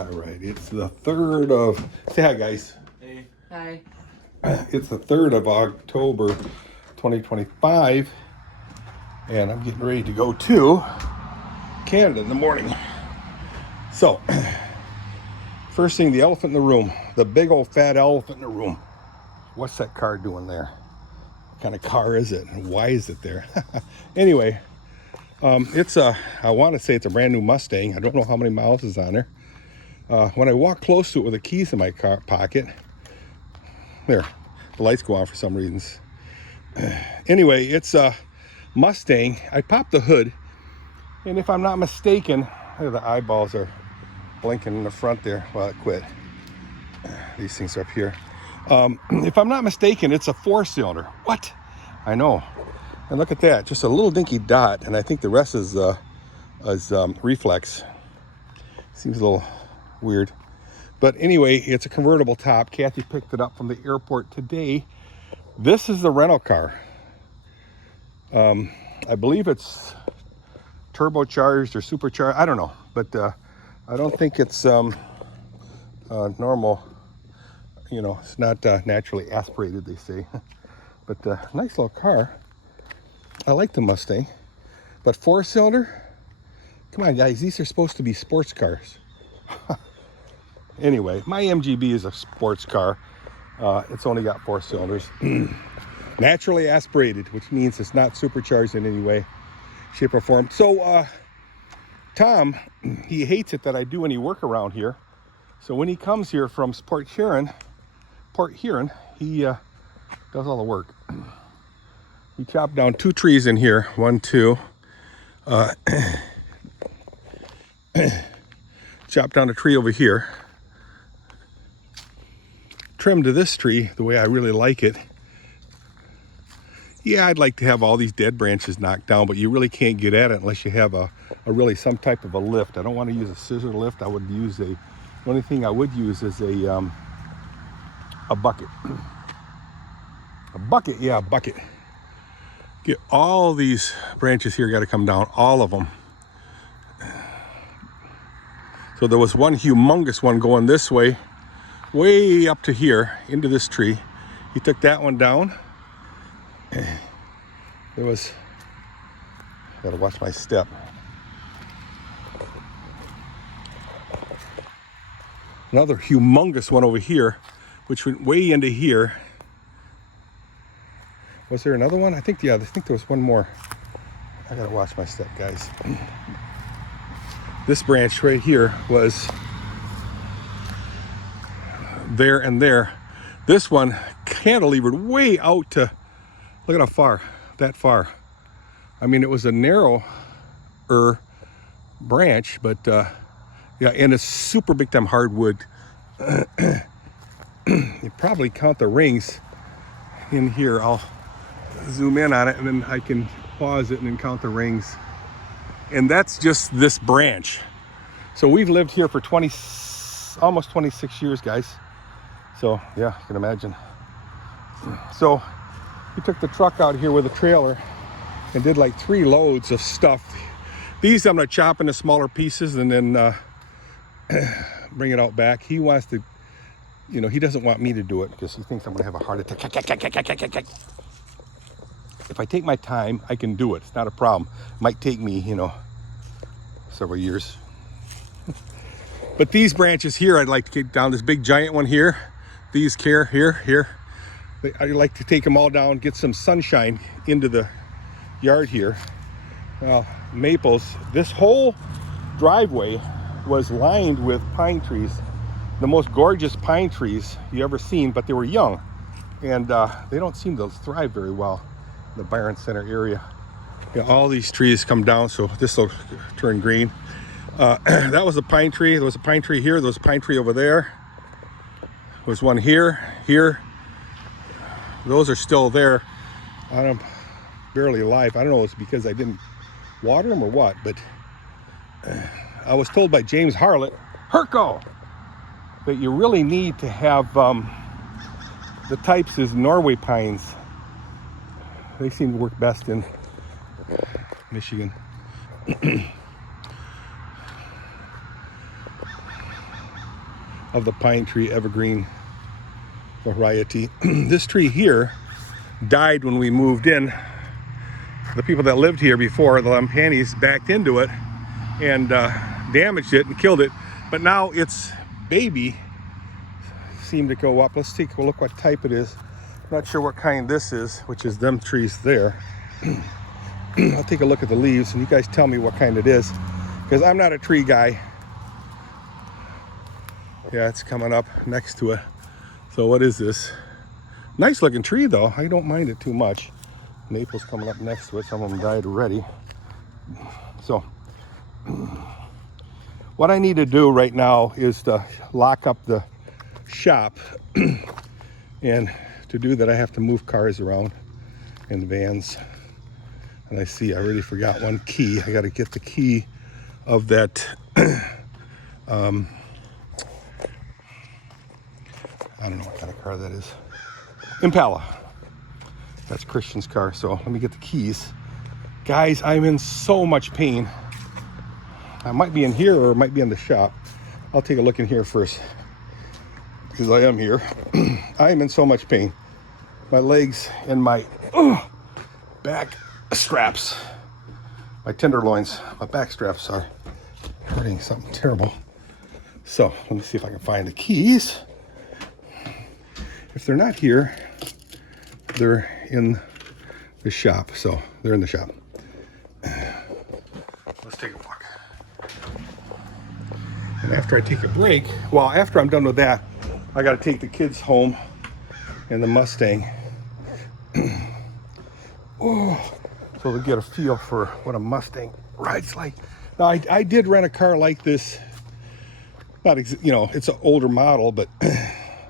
All right, it's the 3rd of, say hi guys. Hey. Hi. It's the 3rd of October, 2025, and I'm getting ready to go to Canada in the morning. So, first thing, the elephant in the room, the big old fat elephant in the room. What's that car doing there? What kind of car is it, and why is it there? Anyway, it's a, I want to say it's a brand new Mustang. I don't know how many miles is on there. When I walk close to it with the keys in my car pocket, there, the lights go on for some reasons. Anyway, it's a Mustang. I popped the hood, and if I'm not mistaken, the eyeballs are blinking in the front there. Well, it quit. These things are up here. If I'm not mistaken, it's a 4-cylinder. What? I know. And look at that, just a little dinky dot, and I think the rest is reflex. Seems a little weird. But anyway, it's a convertible top. Kathy picked it up from the airport today. This is the rental car. I believe it's turbocharged or supercharged. I don't know, but I don't think it's normal. You know, it's not naturally aspirated, they say. But nice little car. I like the Mustang. But 4-cylinder? Come on, guys. These are supposed to be sports cars. Anyway, my MGB is a sports car. It's only got 4 cylinders. Naturally aspirated, which means it's not supercharged in any way, shape, or form. So, Tom, he hates it that I do any work around here. So when he comes here from Port Huron, he does all the work. He chopped down 2 trees in here. 1, 2. Chopped down a tree over here. Trimmed to this tree the way I really like it. Yeah, I'd like to have all these dead branches knocked down, but you really can't get at it unless you have a really some type of a lift. I don't want to use a scissor lift. I would use the only thing I would use is a bucket. A bucket, yeah, a bucket. Get all these branches here, got to come down, all of them. So there was one humongous one going this way, way up to here, into this tree. He took that one down. There was, I gotta watch my step. Another humongous one over here, which went way into here. Was there another one? I think there was one more. I gotta watch my step, guys. This branch right here was there and there. This one cantilevered way out to, look at how far, that far. I mean, it was a narrower branch, but yeah, and it's super big time hardwood. You probably count the rings in here. I'll zoom in on it and then I can pause it and then count the rings. And that's just this branch. So we've lived here for almost 26 years, guys. So yeah, you can imagine. So he took the truck out here with a trailer and did like 3 loads of stuff. These I'm gonna chop into smaller pieces and then bring it out back. He wants to, you know, he doesn't want me to do it because he thinks I'm gonna have a heart attack. If I take my time, I can do it. It's not a problem. It might take me, you know, several years. But these branches here, I'd like to get down. This big giant one here. These here. I'd like to take them all down, get some sunshine into the yard here. Well, maples. This whole driveway was lined with pine trees. The most gorgeous pine trees you ever seen, but they were young. And they don't seem to thrive very well in the Byron Center area. Yeah, all these trees come down, so this will turn green. That was a pine tree. There was a pine tree here. There was a pine tree over there. There was one here. Those are still there. I'm barely alive. I don't know if it's because I didn't water them or what, but I was told by James Herco, that you really need to have the types is Norway pines. They seem to work best in Michigan. of the pine tree evergreen variety. This tree here died when we moved in. The people that lived here before, the Lampanys, backed into it and damaged it and killed it. But now its baby seemed to go up. Let's take a look what type it is. Not sure what kind this is, which is them trees there. I'll take a look at the leaves and you guys tell me what kind it is, because I'm not a tree guy. Yeah, it's coming up next to it. So what is this? Nice looking tree though. I don't mind it too much. Maple's coming up next to it. Some of them died already. So what I need to do right now is to lock up the shop. And to do that, I have to move cars around in vans. And I see I already forgot one key. I got to get the key of that I don't know what kind of car that is. Impala. That's Christian's car. So let me get the keys. Guys, I'm in so much pain. I might be in here or it might be in the shop. I'll take a look in here first, because I am here. I am in so much pain. My legs and my back straps, my tenderloins, my back straps are hurting something terrible. So let me see if I can find the keys. If they're not here, they're in the shop. So they're in the shop. Let's take a walk. And after I take a break, well, after I'm done with that, I got to take the kids home in the Mustang. Oh, so they'll get a feel for what a Mustang rides like. Now, I did rent a car like this. Not, it's an older model, but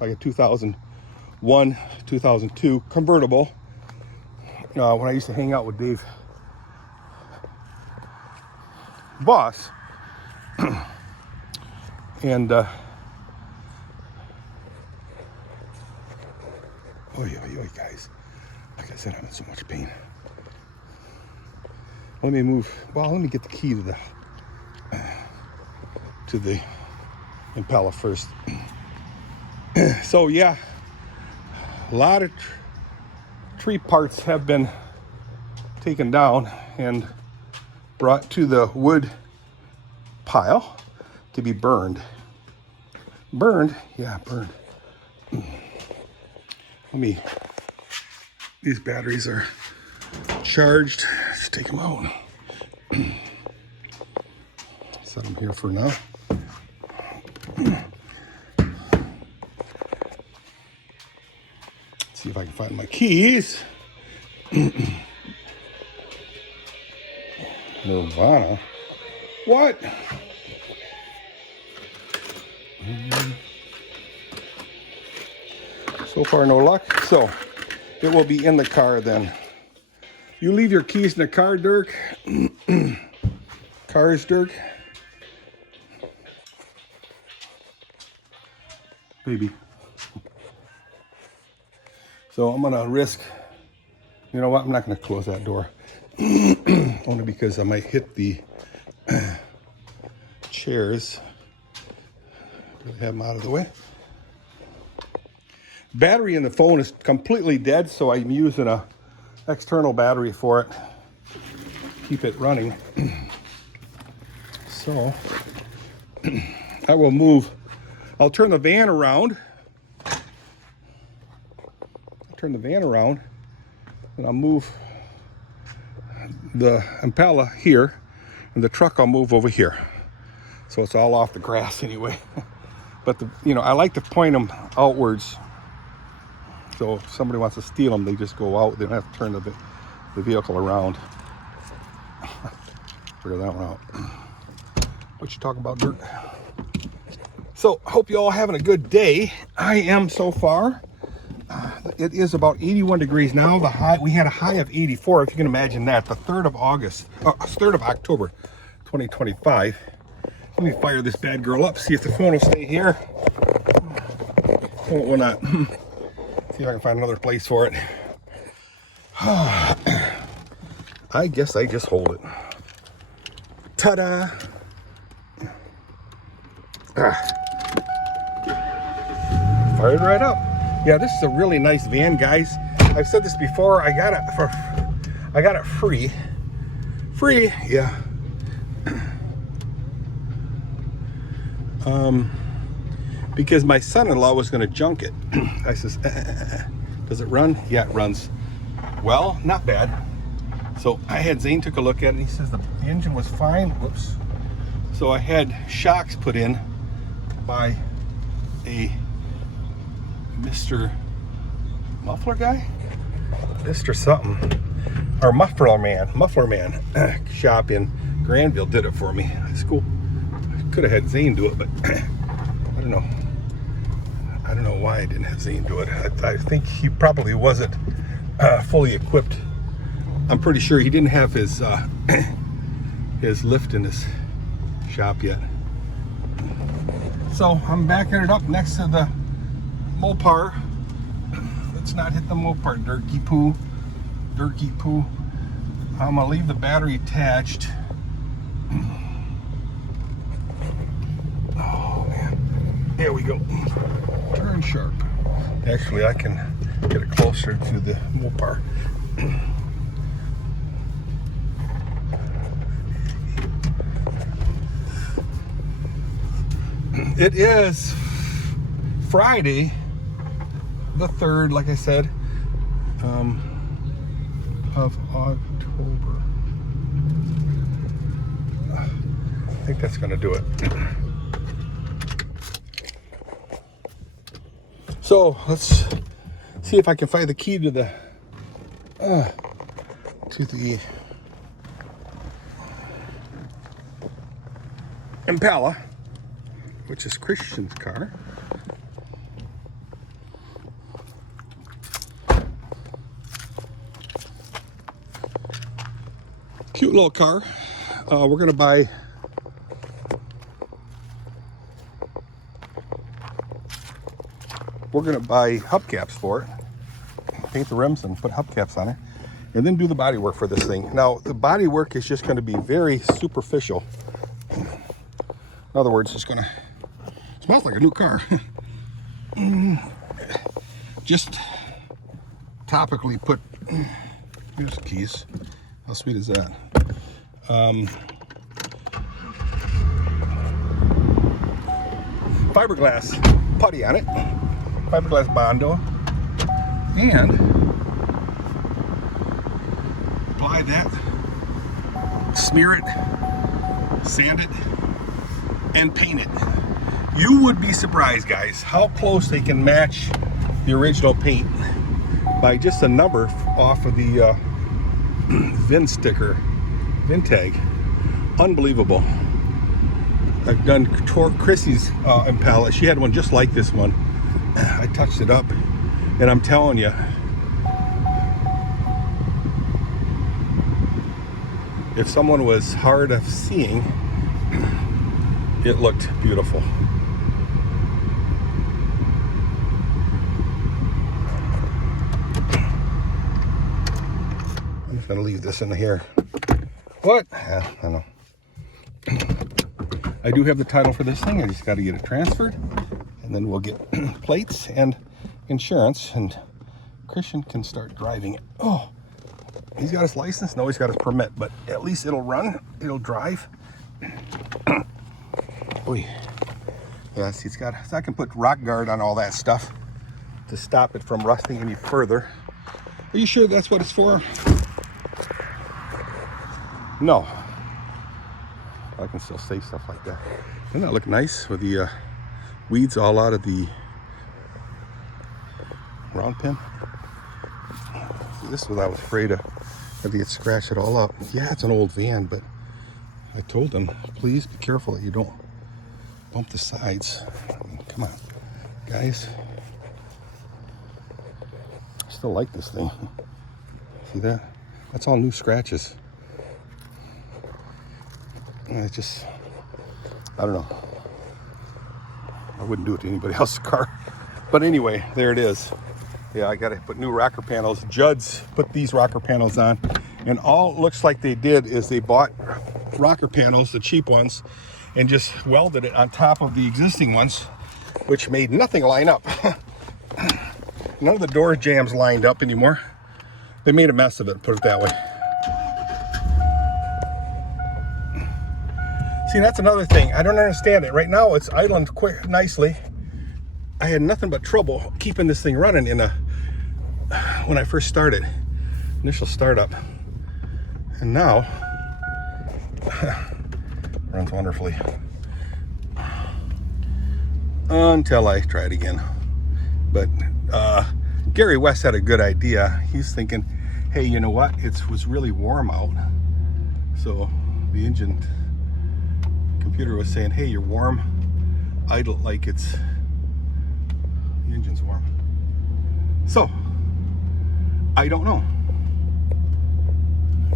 like a 2001, 2002 convertible. When I used to hang out with Dave Boss. And oy, guys, like I said, I'm in so much pain. Let me get the key to the Impala first. So yeah, a lot of tree parts have been taken down and brought to the wood pile to be burned. Yeah, burned. These batteries are charged. Let's take them out. Set them here for now. See if I can find my keys. Nirvana. What? So far, no luck. So it will be in the car then. You leave your keys in the car, Dirk. Cars, Dirk. Baby. So I'm gonna risk, you know what? I'm not gonna close that door. Only because I might hit the chairs. Have them out of the way. Battery in the phone is completely dead, so I'm using a external battery for it. Keep it running. So I will move. I'll turn the van around. And I'll move the Impala here, and the truck I'll move over here. So it's all off the grass anyway. But I like to point them outwards. So if somebody wants to steal them, they just go out. They don't have to turn the vehicle around. Figure that one out. What you talking about, Dirk? So hope you all having a good day. I am so far. It is about 81 degrees now. We had a high of 84, if you can imagine that. The 3rd of October, 2025. Let me fire this bad girl up, see if the phone will stay here. Oh, it will not. See if I can find another place for it. I guess I just hold it. Ta-da! Fired right up. Yeah, this is a really nice van, guys. I've said this before. I got it free. Free, yeah. Because my son-in-law was going to junk it. I says, does it run? Yeah, it runs. Well, not bad. So I had Zane took a look at it, and he says the engine was fine. Whoops. So I had shocks put in by a Mr. Muffler guy? Mr. something. Or Muffler Man shop in Granville did it for me. It's cool. I could have had Zane do it, but I don't know. I don't know why I didn't have Zane do it. I think he probably wasn't fully equipped. I'm pretty sure he didn't have his his lift in his shop yet. So I'm backing it up next to the Mopar. Let's not hit the Mopar, Dirky poo. Dirky poo. I'm gonna leave the battery attached. Oh man, there we go. Turn sharp. Actually, I can get it closer to the Mopar. It is Friday the 3rd, like I said, of October. I think that's gonna do it. So let's see if I can find the key to the Impala, which is Christian's car. Cute little car. We're gonna buy hubcaps for it. Paint the rims and put hubcaps on it, and then do the body work for this thing. Now the body work is just going to be very superficial. In other words, it's gonna smells like a new car. Just topically put, here's the keys. How sweet is that? Fiberglass putty on it, fiberglass Bondo, and apply that, smear it, sand it, and paint it. You would be surprised, guys, how close they can match the original paint by just a number off of the VIN sticker, VIN tag. Unbelievable. I've done Chrissy's Impala. She had one just like this one. I touched it up, and I'm telling you, if someone was hard of seeing, it looked beautiful. I'm just gonna leave this in here. What? I don't know. I do have the title for this thing. I just got to get it transferred, and then we'll get plates and insurance, and Christian can start driving it. Oh, he's got his license. No, he's got his permit, but at least it'll run. It'll drive. Oy. Yes, he's got. So I can put rock guard on all that stuff to stop it from rusting any further. Are you sure that's what it's for? No. I can still say stuff like that. Doesn't that look nice with the weeds all out of the round pin? This is what I was afraid of. If you get scratched it all up. Yeah, it's an old van, but I told them, please be careful that you don't bump the sides. I mean, come on, guys. I still like this thing. See that? That's all new scratches. I don't know. I wouldn't do it to anybody else's car. But anyway, there it is. Yeah, I gotta put new rocker panels. Judd's put these rocker panels on, and all it looks like they did is they bought rocker panels, the cheap ones, and just welded it on top of the existing ones, which made nothing line up. None of the door jambs lined up anymore. They made a mess of it, put it that way. See, that's another thing. I don't understand it. Right now it's idling quick, nicely. I had nothing but trouble keeping this thing running when I first started. Initial startup. And now, runs wonderfully. Until I try it again. But Gary West had a good idea. He's thinking, hey, you know what? It was really warm out. So the computer was saying, hey, you're warm. Idle like the engine's warm. So, I don't know.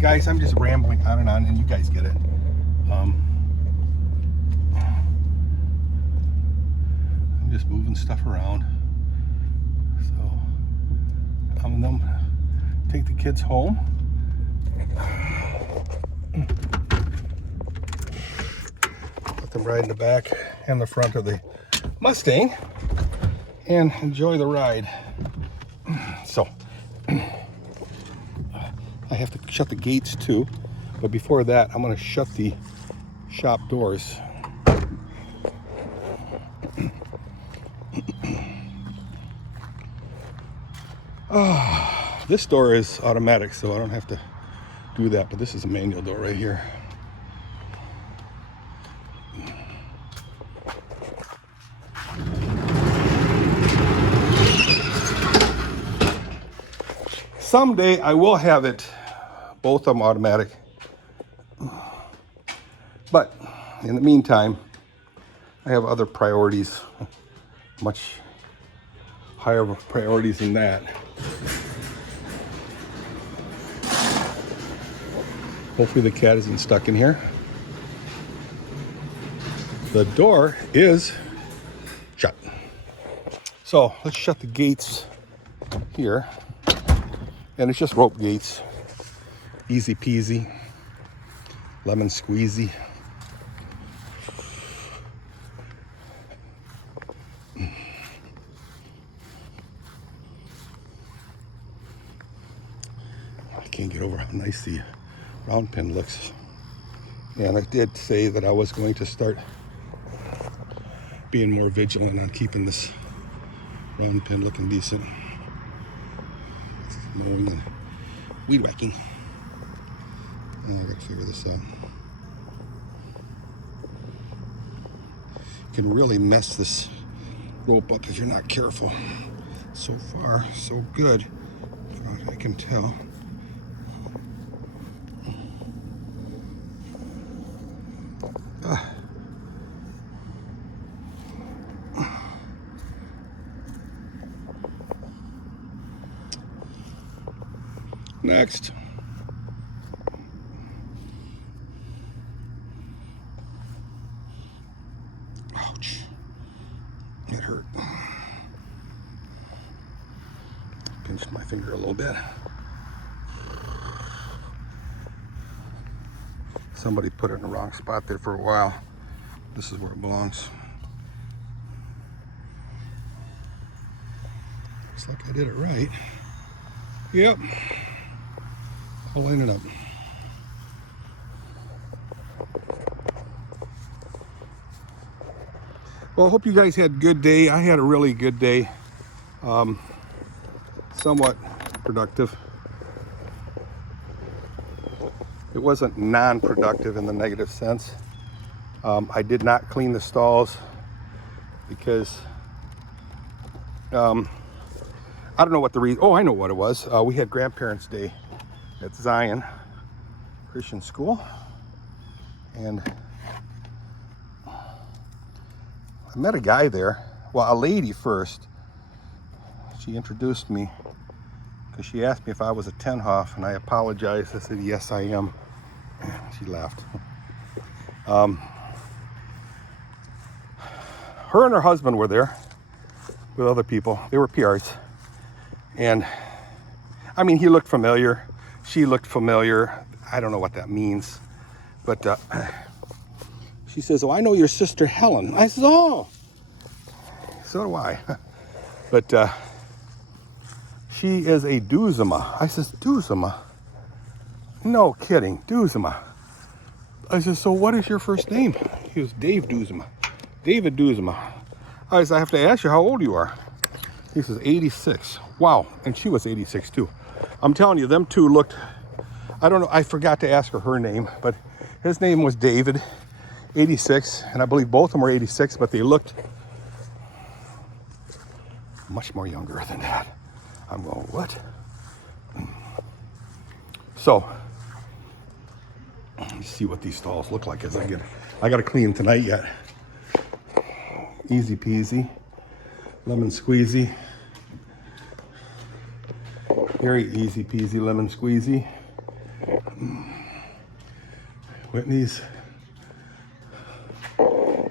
Guys, I'm just rambling on and on, and you guys get it. I'm just moving stuff around. So, I'm gonna take the kids home. Let them ride in the back and the front of the Mustang and enjoy the ride. So, I have to shut the gates too, but before that, I'm going to shut the shop doors. This door is automatic, so I don't have to do that, but this is a manual door right here. Someday I will have it, both of them automatic. But in the meantime, I have other priorities, much higher priorities than that. Hopefully the cat isn't stuck in here. The door is shut. So let's shut the gates here. And it's just rope gates. Easy peasy. Lemon squeezy. I can't get over how nice the round pin looks. And I did say that I was going to start being more vigilant on keeping this round pin looking decent. Mowing and weed whacking. Oh, I gotta figure this out. You can really mess this rope up if you're not careful. So far, so good, from what I can tell. Next. Ouch. It hurt. Pinched my finger a little bit. Somebody put it in the wrong spot there for a while. This is where it belongs. Looks like I did it right. Yep. I'll line it up. Well, I hope you guys had a good day. I had a really good day. Somewhat productive. It wasn't non-productive in the negative sense. I did not clean the stalls because I don't know what the reason. Oh, I know what it was. We had Grandparents' Day at Zion Christian School, and I met a guy there. Well, a lady first. She introduced me because she asked me if I was a 10 Haaf, and I apologized. I said, yes, I am. She laughed. Her and her husband were there with other people. They were PRs. And I mean, he looked familiar. She looked familiar. I don't know what that means. But she says, oh, I know your sister Helen. I said, oh, so do I. But She is a Doozema. I says, Doozema? No kidding, Doozema. I said, so what is your first name? He was Dave Doozema. David Doozema. I said, I have to ask you how old you are. He says, 86. Wow, and she was 86 too. I'm telling you, them two looked, I don't know, I forgot to ask her name, but his name was David, 86, and I believe both of them were 86, but they looked much more younger than that. I'm going, what? So, let me see what these stalls look like as I got to clean tonight yet. Easy peasy, lemon squeezy. Very easy peasy, lemon squeezy. Whitney's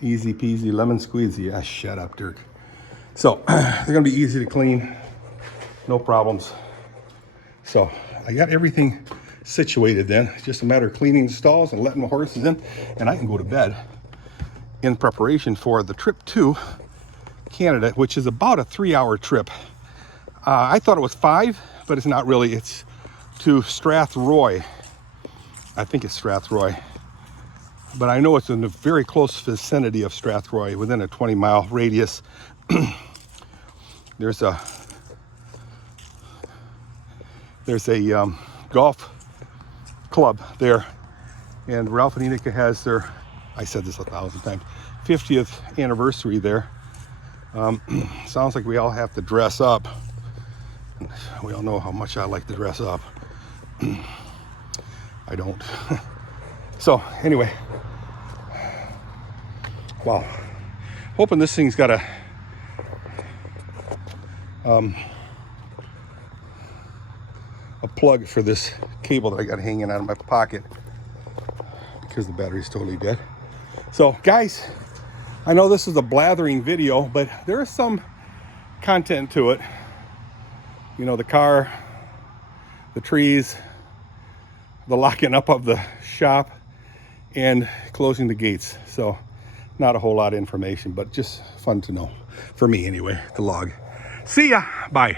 easy peasy, lemon squeezy. Ah, shut up, Dirk. So, they're gonna be easy to clean, no problems. So, I got everything situated then. It's just a matter of cleaning the stalls and letting the horses in, and I can go to bed in preparation for the trip to Canada, which is about a 3-hour trip. I thought it was 5, but it's not really. It's to Strathroy. I think it's Strathroy, but I know it's in the very close vicinity of Strathroy, within a 20-mile radius. There's a golf club there, and Ralph and Enika has their, I said this 1,000 times, 50th anniversary there. Sounds like we all have to dress up. We all know how much I like to dress up. I don't. So anyway, wow. Hoping this thing's got a plug for this cable that I got hanging out of my pocket because the battery's totally dead. So guys, I know this is a blathering video, but there is some content to it. You know, the car, the trees, the locking up of the shop, and closing the gates. So not a whole lot of information, but just fun to know, for me anyway, to log. See ya, bye.